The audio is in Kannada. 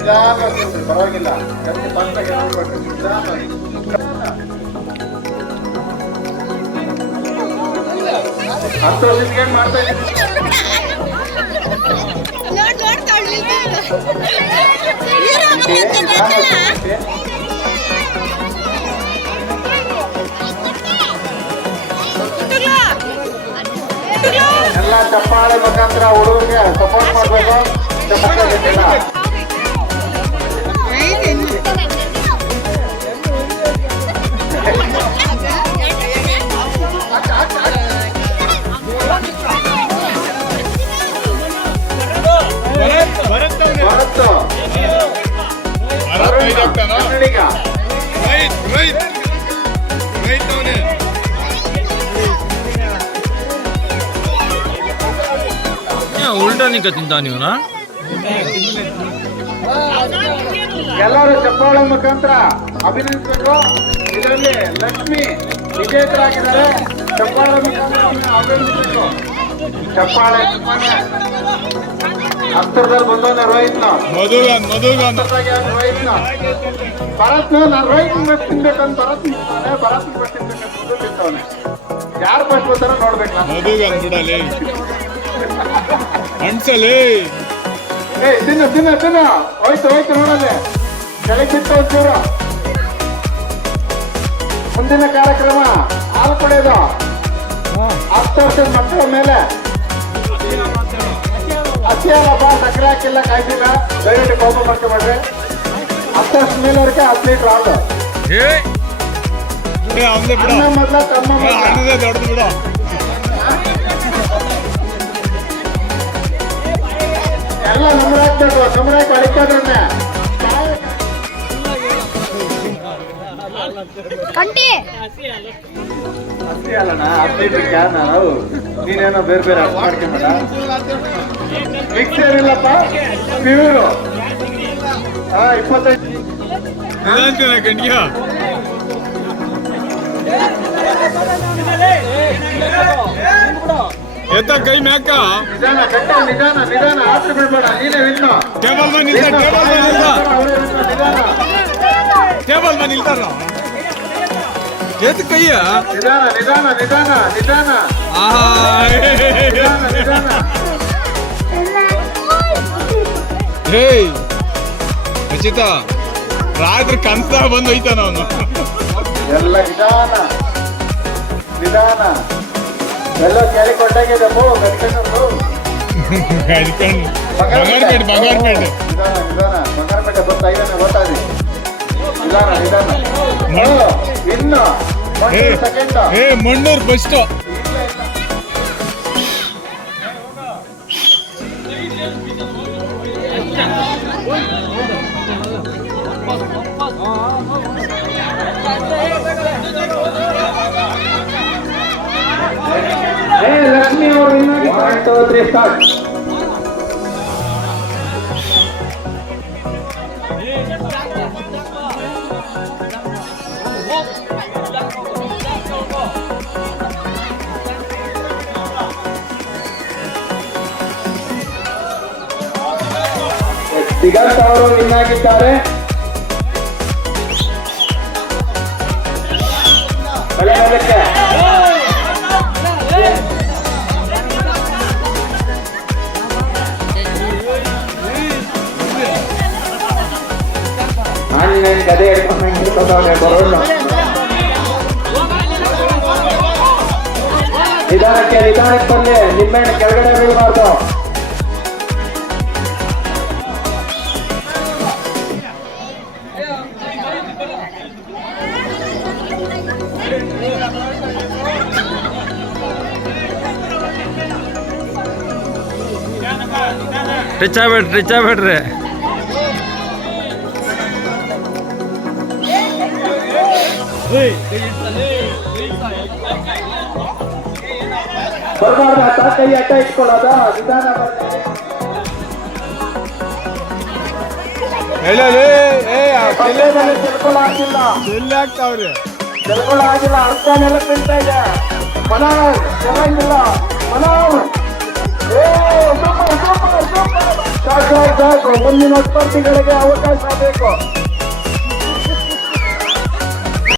ನಿಧಾನವಾಗಿ ಪರವಾಗಿಲ್ಲ. ಫಾಸ್ಟಾಗಿ ನೋಡ್ಬೇಡ್ರಿ, ನಿಧಾನವಾಗಿ. ಹತ್ತು ವರ್ಷಕ್ಕೆ ಏನ್ ಮಾಡ್ತಾ ಇದ್ದೀನಿ? ಎಲ್ಲ ಚಪ್ಪಾಳೆ ಮುಖಾಂತರ ಹುಡುಗರಿಗೆ ಸಪೋರ್ಟ್ ಮಾಡ್ಬೇಕು. ಉಲ್ಟಾನಿಕ ತಿಂತ ನೀವನಾ? ಎಲ್ಲರೂ ಚಪ್ಪಾಳೆ ಮುಖಾಂತರ ಅಭಿನಂದಿಸಬೇಕು. ಇದರಲ್ಲಿ ಲಕ್ಷ್ಮಿ ವಿಜೇತರಾಗಿದ್ದಾರೆ. ಚಪ್ಪಾಳೆ ಮುಖಾಂತರ ಅಭಿನಂದಿಸಬೇಕು. ಚಪ್ಪಾಳೆ ಹತ್ತರದಲ್ಲಿ ಬಂದವನೇ ರೋಹಿತ್ನ ಭರತ್ನ ನಾನು ರೋಹಿತ್ ಬಸ್ ತಿನ್ಬೇಕಂತ ಭರತ್ ಬಸ್ ತಿನ್ಬೇಕಂತ ತಿಂತವನೆ. ಯಾರು ಬಸ್ ಬರ್ತಾರ ನೋಡ್ಬೇಕು. ತಿನ್ನ ತಿನ್ನ ತಿನ್ನ ಹೋಯ್ತು ಹೋಯ್ತು ನೋಡದೆ ಕೆಳಗೆ ಬಿಟ್ಟು ಒಂಚೂರು. ಮುಂದಿನ ಕಾರ್ಯಕ್ರಮ ಹಾಲು ಪಡೆಯೋದು 10 ವರ್ಷದ ಮಕ್ಕಳ ಮೇಲೆ. ಹಸಿ ಹಾಲಪ್ಪ, ಸಕ್ಕರೆ ಹಾಕಿಲ್ಲ, ಕಾಯ್ದಿಲ್ಲ, ದಯವಿಟ್ಟು ಕೋಪ ಮಾಡ್ಕೊಬೇಡ್ರಿ. 10 ವರ್ಷದ ಮೇಲವ್ರಿಗೆ 10 ಲೀಟರ್ ಹಾಲು. ಅಣ್ಣ ಮೊದಲ ತಮ್ಮ ಎಲ್ಲ ನಂಬರ್ ಹಾಕ್ಬೇಕು. ನಂಬರ್ ಹಾಕಿ ಅಳಿಕೋದ್ರನ್ನ ಹಸಿ ಅಲ್ಲಣ್ಣ, 10 ಲೀಟರ್ ಕ್ಯಾನ್. ನೀನೇನೋ ಬೇರೆ ಬೇರೆ ಅರ್ಥ ಮಾಡ್ಕೊಂಬೇಡ. ಮಿಕ್ಸ್ ಏನಿಲ್ಲಪ್ಪ, ಪ್ಯೂರು. 25 ಎತ್ತ ಕೈ ಮ್ಯಾಕ. ನಿಧಾನ ಕಟ್ಟ, ನಿಧಾನ ನಿಧಾನ, ಆತ್ರ ಬಿಡ್ಬೇಡ. ನೀನೇ ವಿನ್ನು. ಟೇಬಲ್ ಮೇಲೆ ನಿಲ್ತಾರ. ಎತ್ತ ಕೈಯ. ನಿಧಾನ ನಿಧಾನ ನಿಧಾನ ನಿಧಾನ ನಿಧಾನ ನಿಧಾನ. ಹೇ ರಚಿತಾ, ರಾತ್ರಿ ಕನ್ಸ ಬಂದು ಹೋಯ್ತಾನ ಅವನು. ಎಲ್ಲ ನಿಧಾನ ನಿಧಾನ. ಎಲ್ಲೋ ಕ್ಯಾರಿ ಕೊಟ್ಟಾಗಿದೆ ಬಂಗಾರಪೇಟೆ. ಬಂಗಾರಪೇಟೆ ನಿಧಾನ ನಿಧಾನ. ಬಂಗಾರಪೇಟೆ ಗೊತ್ತಾಗಿದ್ದಾನೆ, ಗೊತ್ತಾಗಿ. ನಿಧಾನ ನಿಧಾನ. ಇನ್ನು ಸೆಕೆಂಡ್. ಮಣ್ಣೂರ್ ಫಸ್ಟ್. ಲಕ್ಷ್ಮಿ ಅವರು 1 2 3 ಸ್ಟಾರ್ಟ್. ದಿಗಂತ್ ಅವರು ವಿನ್ ಆಗಿದ್ದಾರೆ. ಗದೆ ಬರೋಣ. ನಿಧಾನಕ್ಕೆ ನಿಧಾನಕ್ಕೆ ಬಂದೆ. ನಿಮ್ಮೆಣ್ಣೆ ಕೆಳಗಡೆ ಬೀಳಬಾರ್ದು. ರಿಚ್ ಆಗ್ಬೇಡ್ರಿ. ಬರ್ಬಾರ್ದ ಕೈ ಅಡ್ಡ ಇಟ್ಕೊಳ್ಳೋದ. ನಿಧಾನ ತಿಳ್ಕೊಳ್ಳಾಗಿಲ್ಲ. ಅರ್ಥನೆಲ್ಲ ತಿಂತಾ ಇದೆ. ಮನೋಜ್ ಚೆನ್ನಾಗಿಲ್ಲ. ಮನೋಜ್ ಸಾಕು ಮುಂದಿನ ಸ್ಪರ್ಧಿಗಳಿಗೆ ಅವಕಾಶ ಬೇಕು.